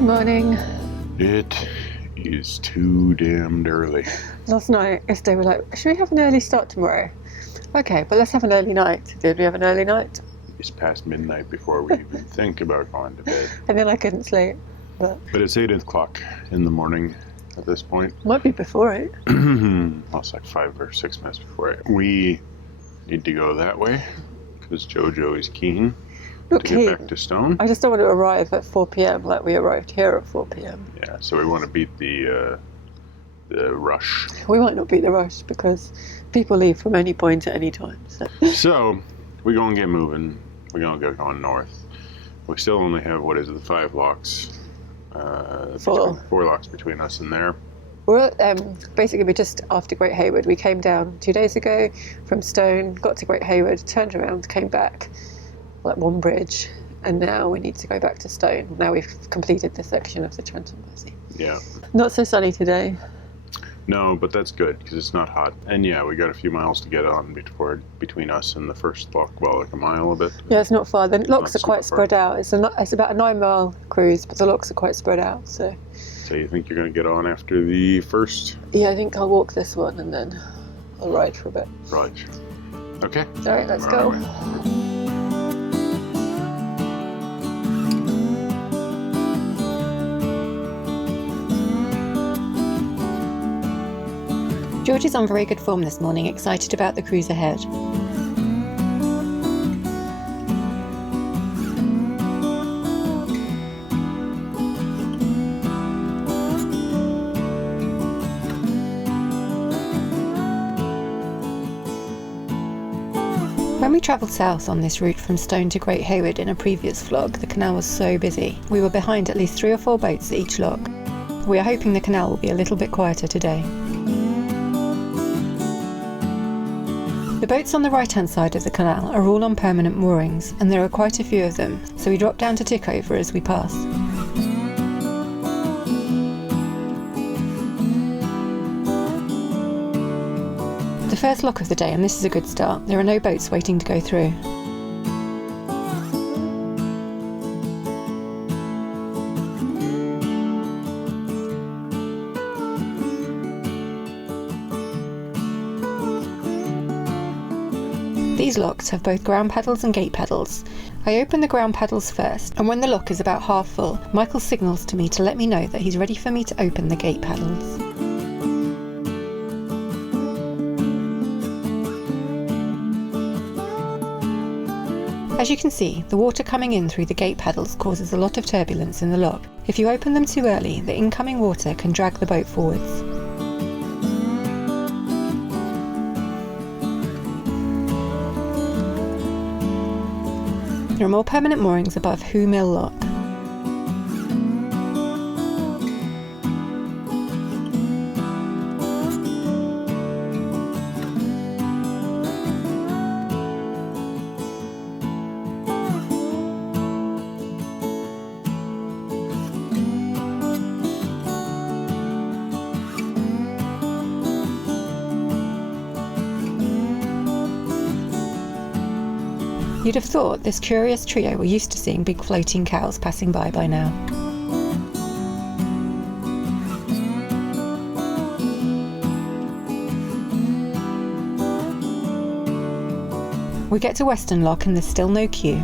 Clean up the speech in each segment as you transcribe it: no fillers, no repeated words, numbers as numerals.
Good morning. It is too damned early. Last night, yesterday, we were like, should we have an early start tomorrow? Okay, but let's have an early night. Did we have an early night? It's past midnight before we even think about going to bed. And then I couldn't sleep. But it's 8 o'clock in the morning at this point. Might be before 8. Well, it's like 5 or 6 minutes before 8. We need to go that way because Jojo is keen to get back to Stone. I just don't want to arrive at 4 p.m. like we arrived here at 4 p.m. Yeah, so we want to beat the rush. We might not beat the rush because people leave from any point at any time. So we're going to get moving. We're going to get going north. We still only have, 5 locks? 4 locks between us and there. We're basically we're just after Great Hayward. We came down 2 days ago from Stone, got to Great Hayward, turned around, came back, like one bridge, and now we need to go back to Stone. Now we've completed this section of the Trent Mersey. Yeah. Not so sunny today. No, but that's good because it's not hot. And yeah, we got a few miles to get on between us and the first lock. Well, like a mile a bit. Yeah, it's not far. The locks are quite spread out. It's about a 9-mile cruise, but the locks are quite spread out. So you think you're going to get on after the first? Yeah, I think I'll walk this one and then I'll ride for a bit. Right. Okay. All right, let's go. George is on very good form this morning, excited about the cruise ahead. When we travelled south on this route from Stone to Great Hayward in a previous vlog, the canal was so busy. We were behind at least 3 or 4 boats at each lock. We are hoping the canal will be a little bit quieter today. The boats on the right-hand side of the canal are all on permanent moorings, and there are quite a few of them, so we drop down to tick over as we pass. The first lock of the day, and this is a good start. There are no boats waiting to go through. These locks have both ground paddles and gate paddles. I open the ground paddles first, and when the lock is about half full, Michael signals to me to let me know that he's ready for me to open the gate paddles. As you can see, the water coming in through the gate paddles causes a lot of turbulence in the lock. If you open them too early, the incoming water can drag the boat forwards. There are more permanent moorings above Who Mill Lock. You'd have thought this curious trio were used to seeing big floating cows passing by now. We get to Western Lock and there's still no queue.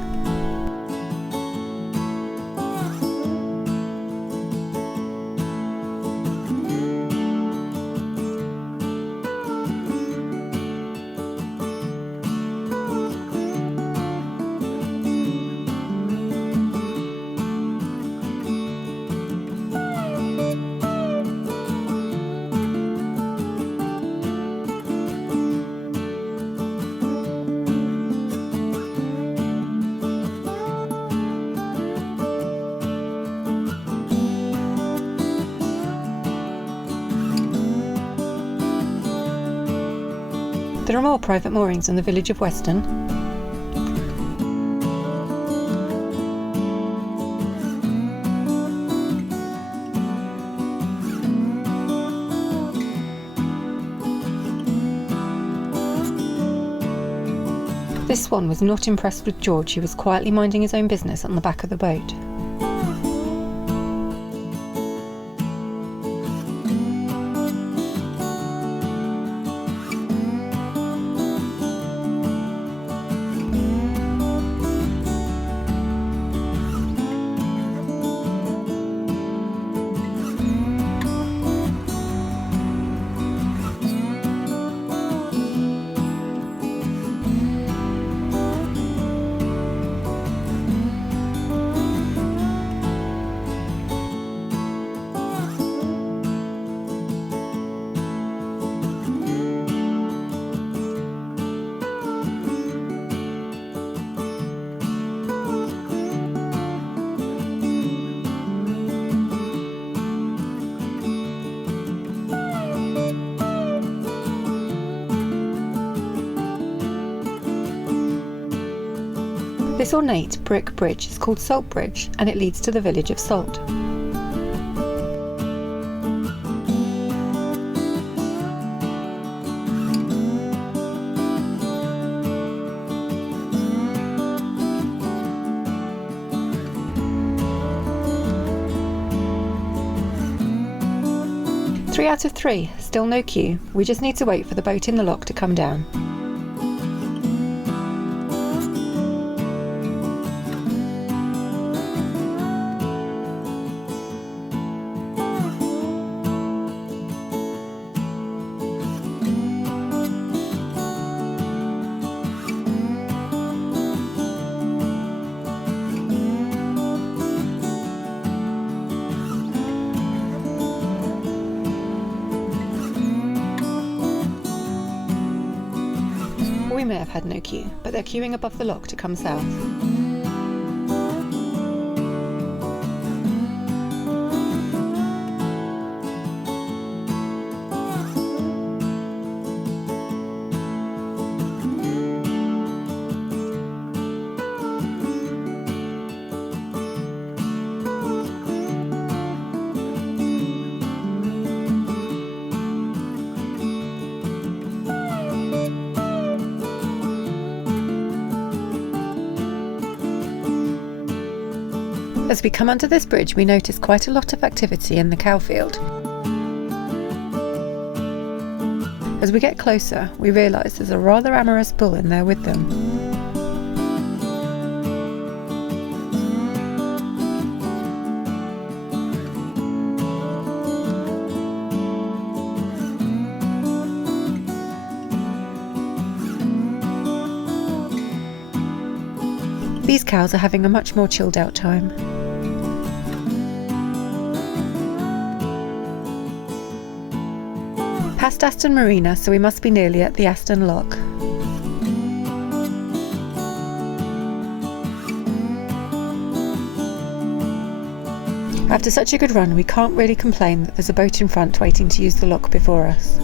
There are more private moorings in the village of Weston. This one was not impressed with George, who was quietly minding his own business on the back of the boat. This ornate brick bridge is called Salt Bridge, and it leads to the village of Salt. Three out of 3, still no queue. We just need to wait for the boat in the lock to come down. We may have had no queue, but they're queuing above the lock to come south. As we come under this bridge, we notice quite a lot of activity in the cow field. As we get closer, we realise there's a rather amorous bull in there with them. These cows are having a much more chilled out time. Past Aston Marina, so we must be nearly at the Aston Lock. After such a good run, we can't really complain that there's a boat in front waiting to use the lock before us.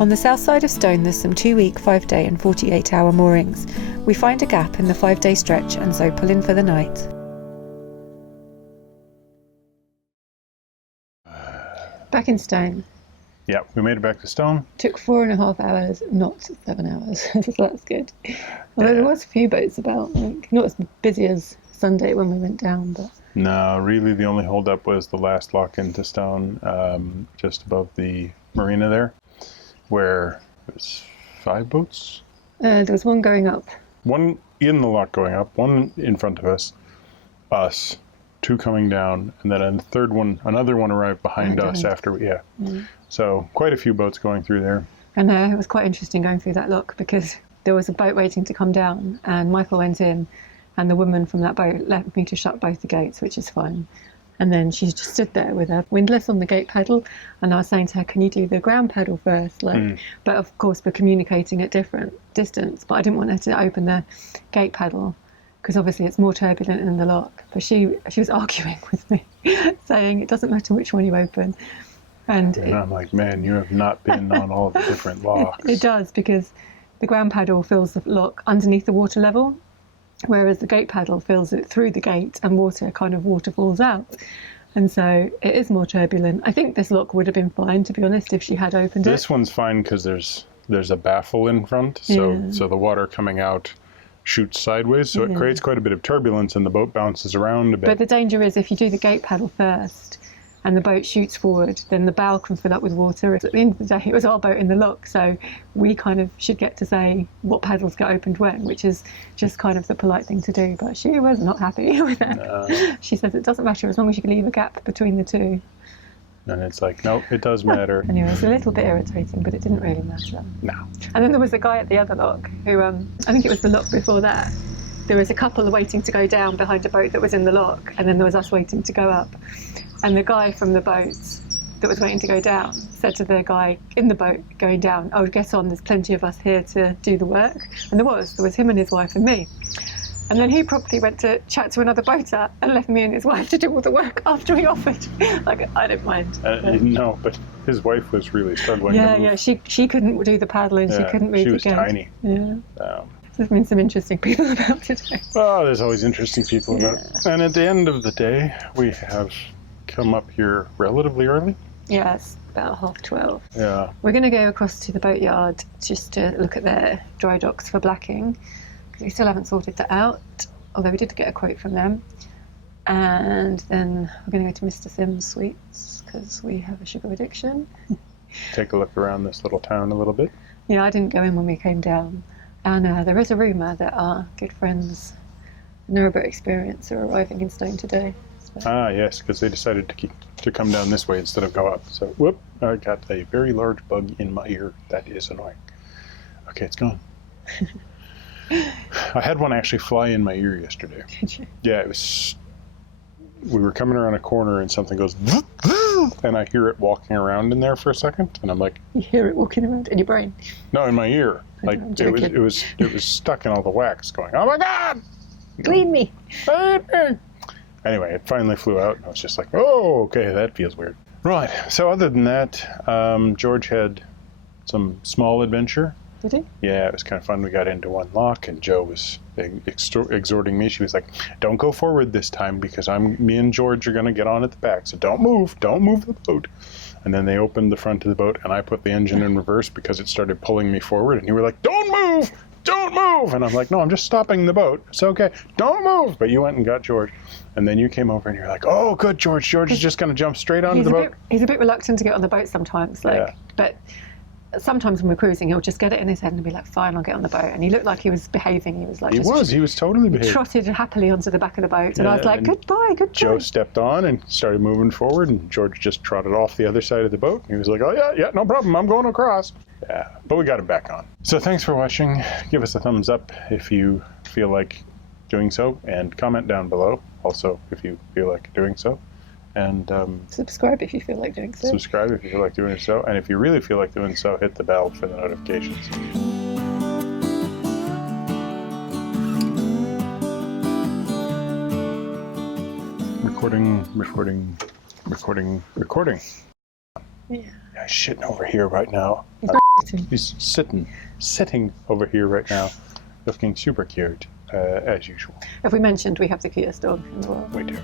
On the south side of Stone there's some 2-week, 5-day and 48-hour moorings. We find a gap in the 5-day stretch and so pull in for the night. Back in Stone. Yeah, we made it back to Stone. Took 4.5 hours, not 7 hours. So that's good. Although there was a few boats about, like, not as busy as Sunday when we went down, but... No, really the only hold up was the last lock into Stone, just above the marina there, where it was 5 boats. There was one going up. One in the lock going up, one in front of us, 2 coming down, and then another one arrived behind us after we, So quite a few boats going through there. And it was quite interesting going through that lock because there was a boat waiting to come down and Michael went in and the woman from that boat left me to shut both the gates, which is fine. And then she just stood there with her windlass on the gate pedal, and I was saying to her, can you do the ground pedal first? But of course we're communicating at different distance, but I didn't want her to open the gate pedal because obviously it's more turbulent in the lock. But she was arguing with me, saying it doesn't matter which one you open. And I'm like, man, you have not been on all the different locks. It does, because the ground paddle fills the lock underneath the water level, whereas the gate paddle fills it through the gate and water falls out. And so it is more turbulent. I think this lock would have been fine, to be honest, if she had opened it. This one's fine because there's a baffle in front, so the water coming out shoots sideways, so it creates quite a bit of turbulence and the boat bounces around a bit. But the danger is if you do the gate paddle first and the boat shoots forward, then the bow can fill up with water. At the end of the day, it was our boat in the lock, so we kind of should get to say what paddles get opened when, which is just kind of the polite thing to do. But she was not happy with it. She said it doesn't matter as long as you can leave a gap between the two. And it's like, no, it does matter. Anyway, it's a little bit irritating, but it didn't really matter. No. And then there was a guy at the other lock who, I think it was the lock before that, there was a couple waiting to go down behind a boat that was in the lock, and then there was us waiting to go up. And the guy from the boat that was waiting to go down said to the guy in the boat going down, "Oh, get on, there's plenty of us here to do the work." And there was him and his wife and me. And then he promptly went to chat to another boater and left me and his wife to do all the work after he offered. Like, I don't mind. No, but his wife was really struggling. Yeah, she couldn't do the paddling, she couldn't read the gate. She was tiny. Yeah. There's been some interesting people about today. Oh, there's always interesting people about it. And at the end of the day, we have come up here relatively early. Yeah, it's about 12:30. Yeah. We're going to go across to the boatyard just to look at their dry docks for blacking. We still haven't sorted that out, although we did get a quote from them. And then we're going to go to Mr. Sim's Sweets because we have a sugar addiction. Take a look around this little town a little bit. Yeah, I didn't go in when we came down. And there is a rumour that our good friends, Neuroboat Experience, are arriving in Stone today. So. Yes, because they decided to come down this way instead of go up. So, whoop, I got a very large bug in my ear. That is annoying. Okay, it's gone. I had one actually fly in my ear yesterday. Did you? Yeah, it was. We were coming around a corner and something goes, and I hear it walking around in there for a second, and I'm like, you hear it walking around in your brain? No, in my ear. Like it was stuck in all the wax, going, oh my God! Clean me! Clean me! Anyway, it finally flew out, and I was just like, oh, okay, that feels weird. Right. So other than that, George had some small adventure. Did he? Yeah, it was kind of fun. We got into one lock, and Joe was exhorting me. She was like, "Don't go forward this time because me and George are going to get on at the back. So don't move the boat." And then they opened the front of the boat, and I put the engine in reverse because it started pulling me forward. And you were like, "Don't move! Don't move!" And I'm like, "No, I'm just stopping the boat. It's okay. Don't move!" But you went and got George, and then you came over and you're like, "Oh, good, George. George is just going to jump straight onto the boat." He's a bit reluctant to get on the boat sometimes, but. Sometimes when we're cruising, he'll just get it in his head and be like, "Fine, I'll get on the boat." And he looked like he was behaving. He was like, he was totally behaving. Trotted happily onto the back of the boat, and I was like, "Good boy." Joe stepped on and started moving forward, and George just trotted off the other side of the boat. He was like, "Oh yeah, no problem. I'm going across." Yeah, but we got him back on. So thanks for watching. Give us a thumbs up if you feel like doing so, and comment down below also if you feel like doing so. And subscribe if you feel like doing so. Subscribe if you feel like doing so. And if you really feel like doing so, hit the bell for the notifications. Recording. Yeah. He's shitting over here right now. He's sitting over here right now, looking super cute, as usual. Have we mentioned we have the cutest dog in the world? We do.